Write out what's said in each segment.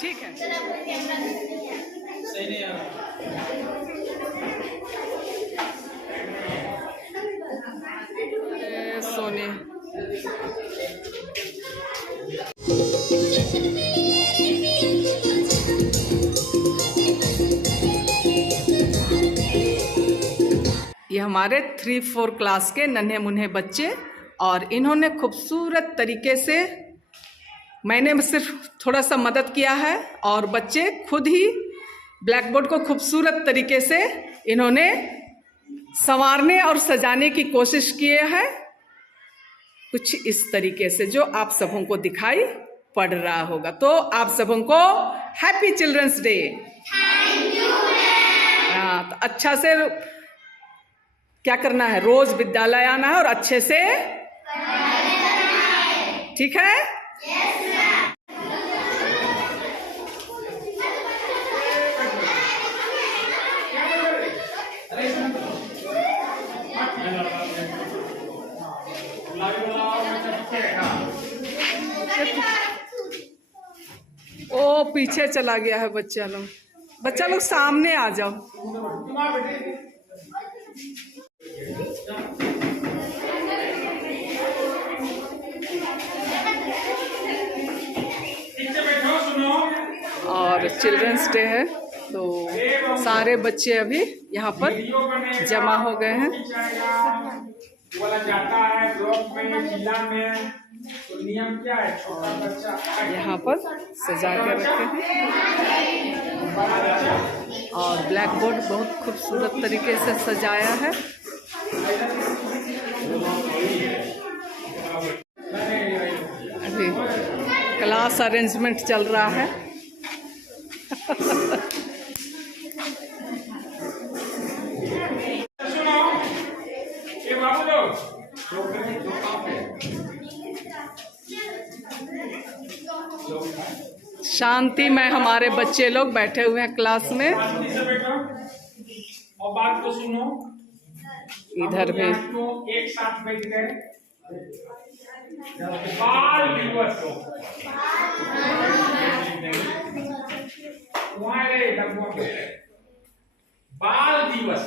ठीक है। सही नहीं सोने ये हमारे 3-4 क्लास के नन्हे मुन्ने बच्चे, और इन्होंने खूबसूरत तरीके से, मैंने सिर्फ थोड़ा सा मदद किया है और बच्चे खुद ही ब्लैक बोर्ड को खूबसूरत तरीके से इन्होंने संवारने और सजाने की कोशिश किए हैं, कुछ इस तरीके से जो आप सबों को दिखाई पड़ रहा होगा। तो आप सबों को happy children's day. Thank you. हाँ, तो अच्छा से क्या करना है, रोज विद्यालय आना है और अच्छे से, ठीक है? ओ पीछे चला गया है बच्चा लोग सामने आ जाओ। और चिल्ड्रंस डे है तो सारे बच्चे अभी यहाँ पर जमा हो गए हैं। बोला जाता है ब्लॉक में, जिला में, तो नियम क्या है, छोटा बच्चा यहाँ पर सजा के रखे हैं और ब्लैक बोर्ड बहुत खूबसूरत तरीके से सजाया है। अभी क्लास अरेंजमेंट चल रहा है। सुनो ये बाबू लोग, शांति में हमारे बच्चे लोग बैठे हुए हैं क्लास में। शांति से बैठो और बात को सुनो। इधर भी एक साथ बैठ गए। बाल दिवस बाल दिवस,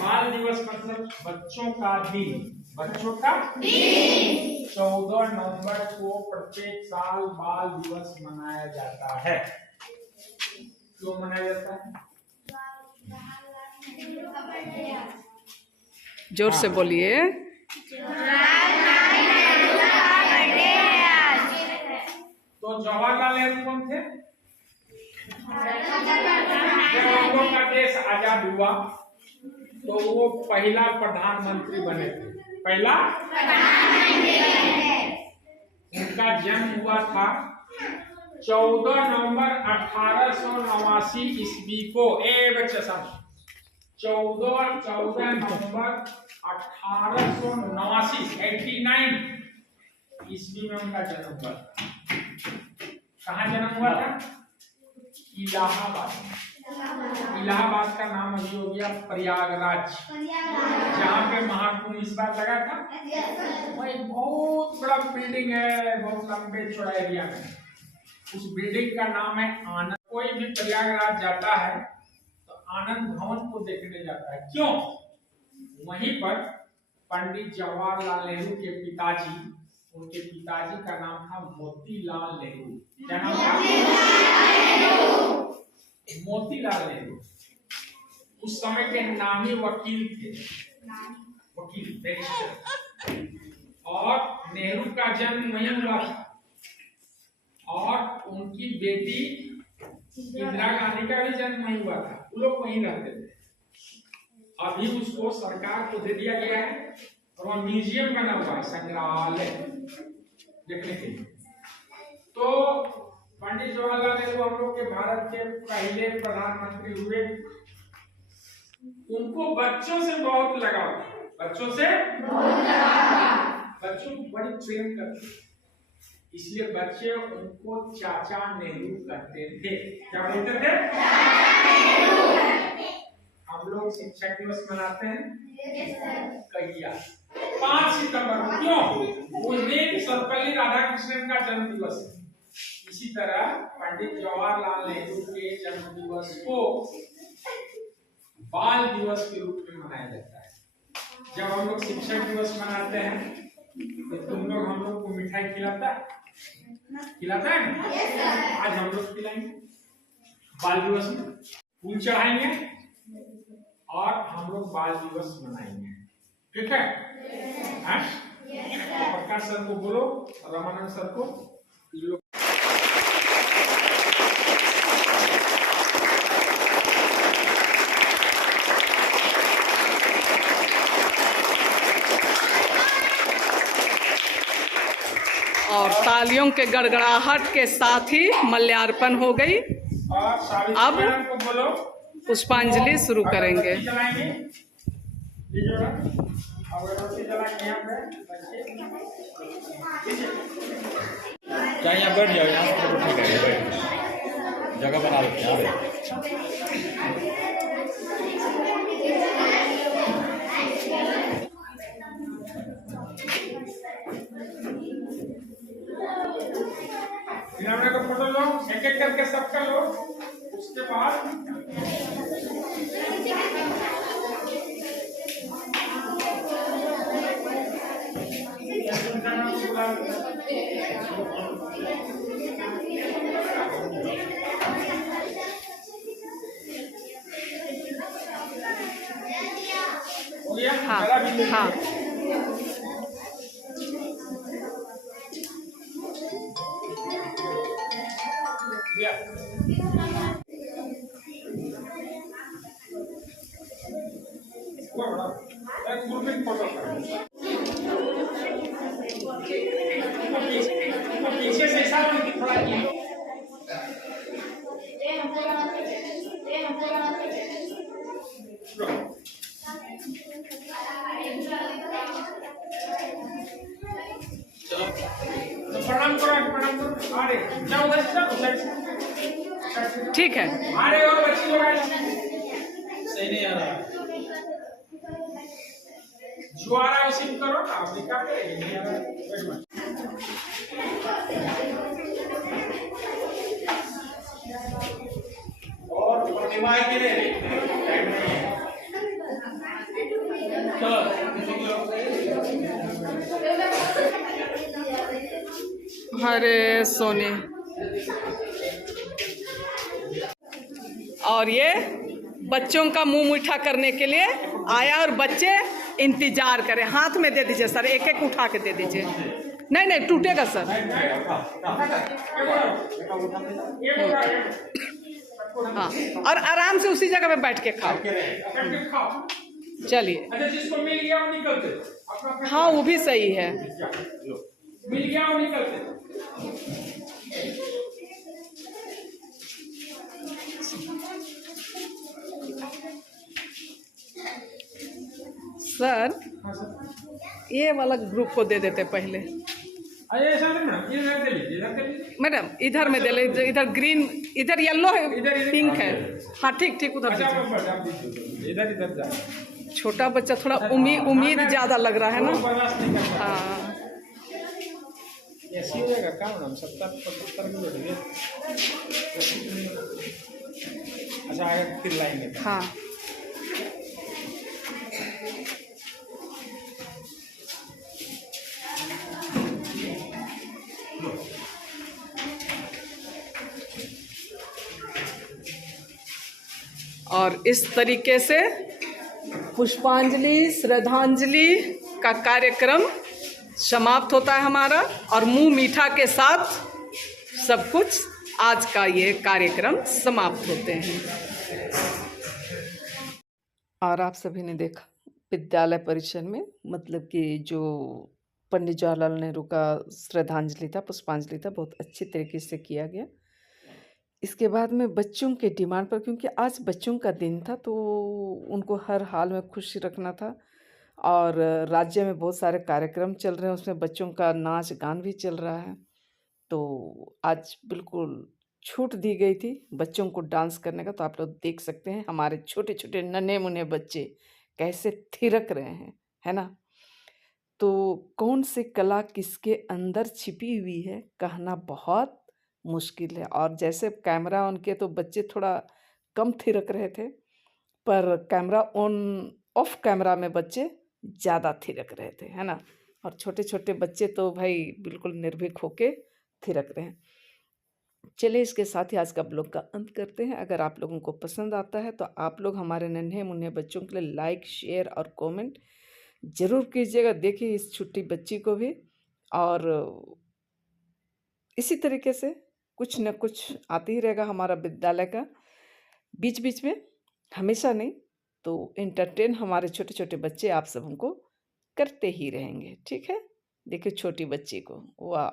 बाल दिवस मतलब बच्चों का दिन, बच्चों का दिन। 14 नवंबर को प्रत्येक साल बाल दिवस मनाया जाता है। क्यों मनाया जाता है? जोर से बोलिए। तो जवाहरलाल नेहरू कौन थे? जब हम लोग का देश आजाद हुआ तो वो पहला प्रधानमंत्री बने थे। पहला उनका जन्म हुआ था 14 नवंबर 1889 ईस्वी को। बच्चे सब 14 नवंबर 1889 ईस्वी में उनका जन्म हुआ था। कहाँ जन्म हुआ था? इलाहाबाद। इलाहाबाद का नाम अभी हो गया प्रयागराज, जहाँ पे महाकुंभ इस बार लगा था। वही बहुत बड़ा बिल्डिंग है, बहुत लंबे चौड़ा एरिया में। उस बिल्डिंग का नाम है आनंद। कोई भी प्रयागराज जाता है तो आनंद भवन को देखने जाता है। क्यों? वहीं पर पंडित जवाहरलाल नेहरू के पिताजी, उनके पिताजी का नाम था मोतीलाल नेहरू। क्या नाम था? मोतीलाल नेहरू उस समय के नामी वकील थे, वकील बैरिस्टर। और नेहरू का जन्म वहीं हुआ था और उनकी बेटी इंदिरा गांधी का भी जन्म वहीं हुआ था। वो लोग वहीं रहते थे। अभी उसको सरकार को दे दिया गया है और वह म्यूजियम बना हुआ है, संग्रहालय देखने के लिए। तो पंडित जवाहरलाल नेहरू हम लोग के भारत के पहले प्रधानमंत्री हुए। उनको बच्चों से बहुत लगाव था, बच्चों से बच्चों को बड़ी प्रेम करते, इसलिए बच्चे उनको चाचा नेहरू कहते थे। क्या बोलते थे? हम लोग शिक्षक दिवस मनाते हैं कहिया 5 सितंबर को। क्यों? उस दिन सर्वपल्ली राधाकृष्णन का जन्म दिवस है। इसी तरह पंडित जवाहरलाल नेहरू के जन्म दिवस को बाल दिवस के रूप में मनाया जाता है। जब हम लोग शिक्षक दिवस मनाते हैं तो तुम लोग हम लोग को मिठाई खिलाता है आज हम लोग खिलाएंगे बाल दिवस में, फूल चढ़ाएंगे और हम लोग बाल दिवस मनाएंगे। ठीक है? प्रकाश सर को बोलो, रामानंद सर को। और तालियों के गड़गड़ाहट के साथ ही मल्यार्पण हो गई। अब पुष्पांजलि शुरू करेंगे। यहाँ बैठ जाओ, यहाँ जगह बना लो। का फोटो लो, एक एक करके सबका लो। उसके बाद हाँ हाँ पीछे से थोड़ा प्रणाम करो। अरे जाओ उधर से। ठीक है। अरे और बच्ची लोग सही नहीं आ रहा। जो आ रहा है उसी में करो ना, आप दिखाते नहीं आ रहा। और प्रतिमाएं किने टाइम नहीं है। अरे सोने। और ये बच्चों का मुंह मीठा करने के लिए आया और बच्चे इंतजार करें। हाथ में दे दीजिए सर, एक एक उठा के दे दीजिए। नहीं नहीं टूटेगा सर। हाँ, और आराम से उसी जगह पे बैठ के खाओ। चलिए। अच्छा, जिसको मिल गया वो निकलते। हाँ वो भी सही है। मिल गया वो निकलते। सर ये वाला ग्रुप को दे देते पहले। मैडम इधर में दे ले, इधर ग्रीन, इधर येलो है, इधर पिंक है। हाँ ठीक ठीक, उधर इधर जा। छोटा बच्चा थोड़ा उम्मीद ज्यादा लग रहा है ना। हाँ ऐसी हो जाएगा क्या मैडम? 70-75 में बैठ गए। अच्छा आगे फिर लाएंगे। हाँ और इस तरीके से पुष्पांजलि श्रद्धांजलि का कार्यक्रम समाप्त होता है हमारा। और मुंह मीठा के साथ सब कुछ आज का ये कार्यक्रम समाप्त होते हैं। और आप सभी ने देखा विद्यालय परिसर में, मतलब कि जो पंडित जवाहरलाल नेहरू का श्रद्धांजलि था, पुष्पांजलि था, बहुत अच्छी तरीके से किया गया। इसके बाद में बच्चों के डिमांड पर, क्योंकि आज बच्चों का दिन था तो उनको हर हाल में खुश रखना था। और राज्य में बहुत सारे कार्यक्रम चल रहे हैं, उसमें बच्चों का नाच गान भी चल रहा है। तो आज बिल्कुल छूट दी गई थी बच्चों को डांस करने का। तो आप लोग देख सकते हैं हमारे छोटे छोटे नन्हे मुन्ने बच्चे कैसे थिरक रहे हैं, है ना। तो कौन सी कला किसके अंदर छिपी हुई है कहना बहुत मुश्किल है। और जैसे कैमरा ऑन किए तो बच्चे थोड़ा कम थिरक रहे थे, पर कैमरा ऑन ऑफ कैमरा में बच्चे ज़्यादा थिरक रहे थे, है ना। और छोटे छोटे बच्चे तो भाई बिल्कुल निर्भीक होके थिरक रहे हैं। चलिए इसके साथ ही आज का ब्लॉग का अंत करते हैं। अगर आप लोगों को पसंद आता है तो आप लोग हमारे नन्हे मुन्ने बच्चों के लिए लाइक, शेयर और कमेंट ज़रूर कीजिएगा। देखिए इस छोटी बच्ची को भी, और इसी तरीके से कुछ न कुछ आते ही रहेगा हमारा विद्यालय का, बीच बीच में, हमेशा नहीं। तो एंटरटेन हमारे छोटे छोटे बच्चे आप सब हमको करते ही रहेंगे, ठीक है। देखिए छोटी बच्ची को, वाह।